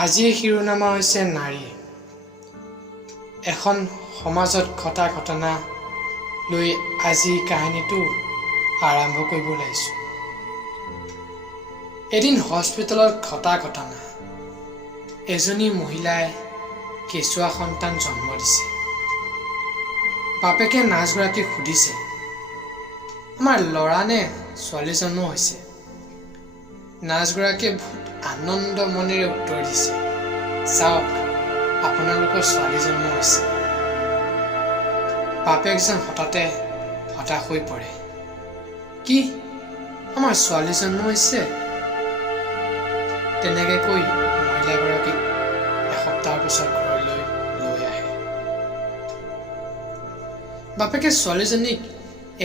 আজিৰ শিৰোনামা হৈছে নাৰী। এখন সমাজত ঘটা ঘটনা লৈ আজিৰ কাহিনীটো আৰম্ভ কৰিব লাগিছোঁ। এদিন হস্পিটেলত ঘটা ঘটনা। এজনী মহিলাই কেঁচুৱা সন্তান জন্ম দিছে। বাপেকে নাৰ্ছগৰাকীক সুধিছে, আমাৰ ল'ৰা নে ছোৱালী জন্ম হৈছে? নাৰ্ছগৰাকীয়ে বহুত আনন্দ মনেৰে উত্তৰ দিছে, চাওক, আপোনালোকৰ ছোৱালী জন্ম হৈছে। বাপেকজন হঠাতে হতাশ হৈ পৰে। কি, আমাৰ ছোৱালী জন্ম হৈছে? তেনেকৈ কৈ মহিলাগৰাকীক এসপ্তাহৰ পিছত ঘৰলৈ লৈ আহে। বাপেকে ছোৱালীজনীক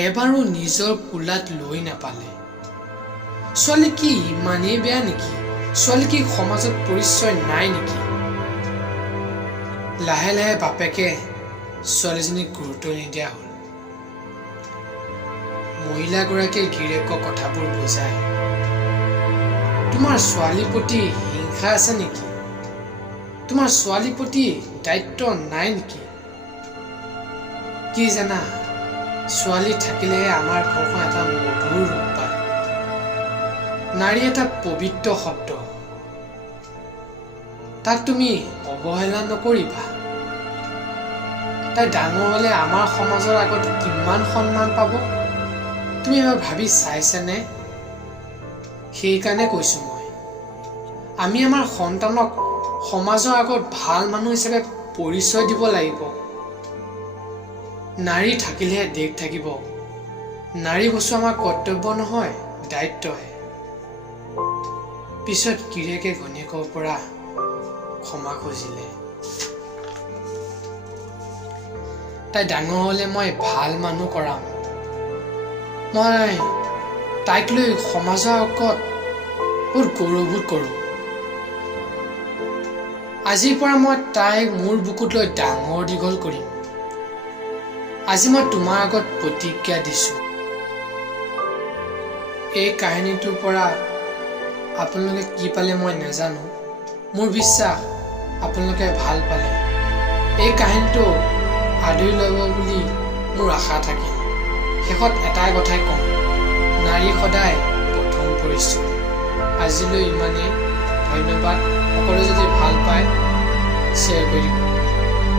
এবাৰো নিজৰ কোলাত লৈ নাপালে। ছোৱালী কি ইমানেই বেয়া নেকি? ছোৱালী কি সমাজত পৰিচয় নাই নেকি? লাহে লাহে বাপেকে ছোৱালীজনীক গুৰুত্ব নিদিয়া হ'ল। মহিলাগৰাকীয়ে গিৰিয়েকক কথাবোৰ বুজায়, তোমাৰ ছোৱালীৰ প্ৰতি হিংসা আছে নেকি? তোমাৰ ছোৱালীৰ প্ৰতি দায়িত্ব নাই নেকি? কি জানা, ছোৱালী থাকিলেহে আমাৰ ঘৰখন এটা মধুৰ ৰূপ পায়। নাৰী এটা পবিত্ৰ শব্দ, তাক তুমি অৱহেলা নকৰিবা। তাই ডাঙৰ হ'লে আমাৰ সমাজৰ আগত কিমান সন্মান পাব তুমি এবাৰ ভাবি চাইছানে? সেইকাৰণে কৈছোঁ মই, আমি আমাৰ সন্তানক সমাজৰ আগত ভাল মানুহ হিচাপে পৰিচয় দিব লাগিব। নাৰী থাকিলেহে দেশ থাকিব। নাৰী বচোৱা আমাৰ কৰ্তব্য নহয়, দায়িত্বহে। পিছত গিৰিয়েকে ঘৈণীয়েকৰ পৰা ক্ষমা খুজিলে। তাই ডাঙৰ হ'লে মই ভাল মানুহ কৰাম। মই তাইক লৈ সমাজৰ আগত বহুত গৌৰৱবোধ কৰোঁ। আজিৰ পৰা মই তাইক মোৰ বুকুত লৈ ডাঙৰ দীঘল কৰিম। আজি মই তোমাৰ আগত প্ৰতিজ্ঞা দিছোঁ। এই কাহিনীটোৰ পৰা আপোনালোকে কি পালে মই নাজানো। মোৰ বিশ্বাস আপোনালোকে ভাল পালে। এই কাহিনীটো আদৰি ল'ব বুলি মোৰ আশা থাকে। শেষত এটাই কথাই ক'ম, নাৰী সদায় প্ৰথম পৰিচয়। আজিলৈ ইমানেই। ধন্যবাদ। সকলোৱে যদি ভাল পায় শ্বেয়াৰ কৰি দিব।